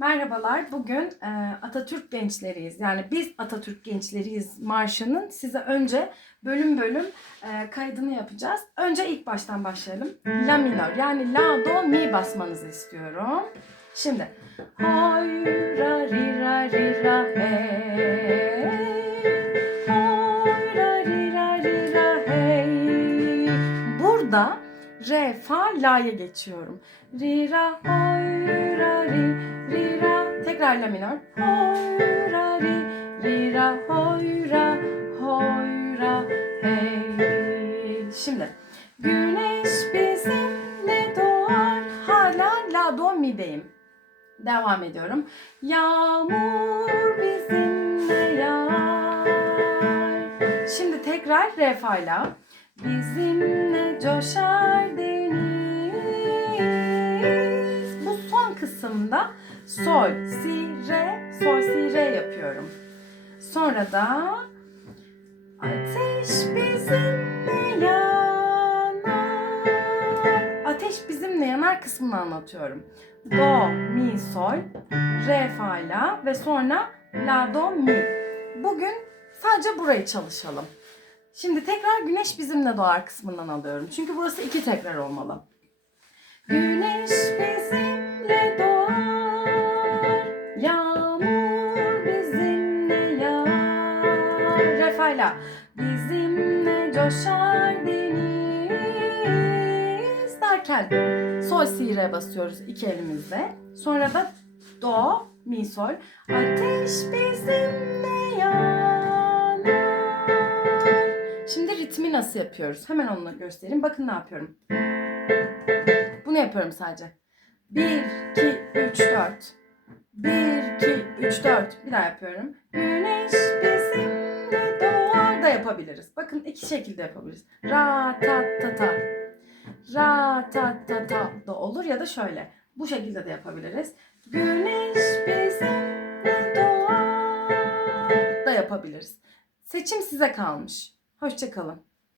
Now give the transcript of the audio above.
Merhabalar. Bugün e, Atatürk gençleriyiz. Yani biz Atatürk gençleriyiz marşının size önce bölüm bölüm e, kaydını yapacağız. Önce ilk baştan başlayalım. La minör yani la do mi basmanızı istiyorum. Şimdi hay ra ri ra ri ra hey. Hay ra ri ra ri ra hey. Burada re fa la'ya geçiyorum. Ri ra hay ra ri ri ra tekrar la minör. Hay ra ri ri ra hay ra hay ra hey. Şimdi güneş bizimle doğar hala la do mi'deyim. Devam ediyorum. Yağmur bizimle yağar. Şimdi tekrar re fa la. Bizimle coşar deniz. Bu son kısımda sol, si, re, sol, si, re yapıyorum. Sonra da ateş bizimle yanar. Ateş bizimle yanar kısmını anlatıyorum. Do, mi, sol, re, fa, la ve sonra la, do, mi. Bugün sadece burayı çalışalım. Şimdi tekrar güneş bizimle doğar kısmından alıyorum. Çünkü burası iki tekrar olmalı. Güneş bizimle doğar, yağmur bizimle yağar. Refayla. Bizimle coşar deniz derken sol si re basıyoruz iki elimizle. Sonra da do, mi sol. Ateş bizimle ritmi nasıl yapıyoruz? Hemen onu göstereyim. Bakın ne yapıyorum. Bunu yapıyorum sadece. 1, 2, 3, 4. 1, 2, 3, 4. Bir daha yapıyorum. Güneş bizimle doğar da yapabiliriz. Bakın iki şekilde yapabiliriz. Ra, ta, ta, ta. Ra, ta, ta, ta da olur ya da şöyle. Bu şekilde de yapabiliriz. Güneş bizimle doğar da yapabiliriz. Seçim size kalmış. Hoşçakalın.